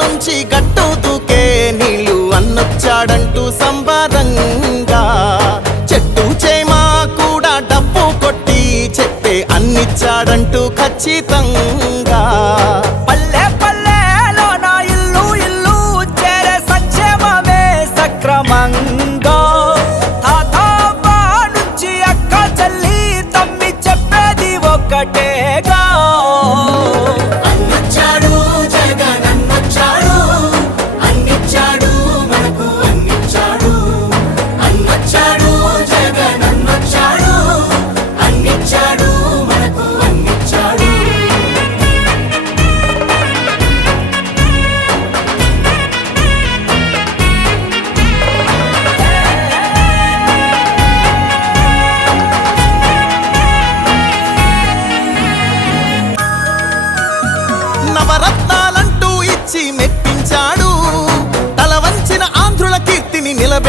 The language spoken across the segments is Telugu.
నుంచి తూకే నీళ్ళు అన్నొచ్చాడంటూ సంబరంగా. చెట్టు చేమా కూడా డబ్బు కొట్టి చెప్పే అన్నిచ్చాడంటూ ఖచ్చితంగా.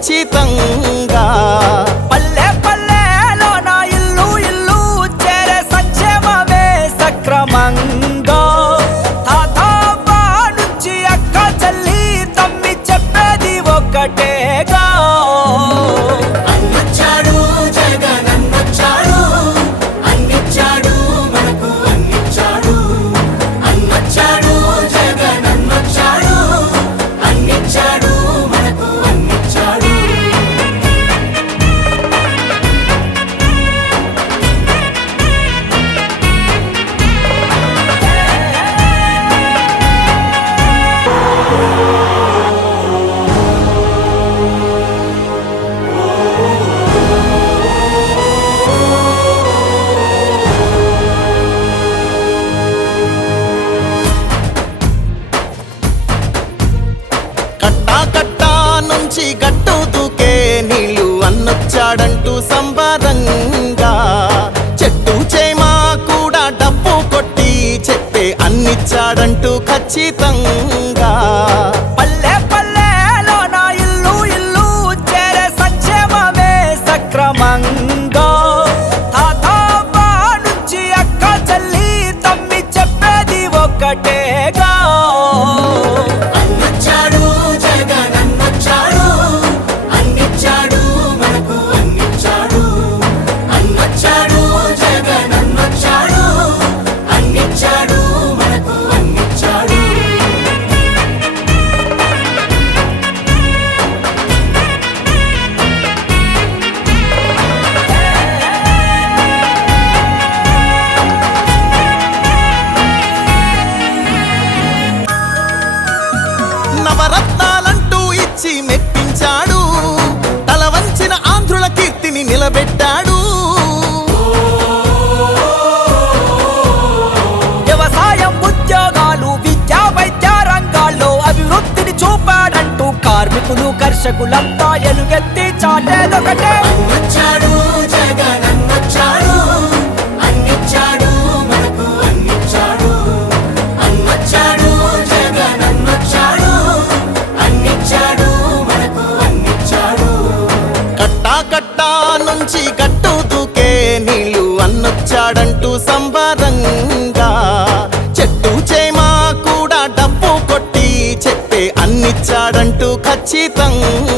七分 నుంచి గట్టు దూకే నీళ్ళు అన్నొచ్చాడంటూ సంబారంగా రైతులు కర్షకులంతా ఎలుగెత్తి చాటేదొకటే. వచ్చాడు జగనన్నొచ్చాడు అన్నిచ్చాడు జగనన్నొచ్చాడు అన్నిచ్చాడు. కట్టా కట్టా నుంచి కట్టు దూకే నీళ్ళు అన్నొచ్చాడంటూ సంవాదం 起等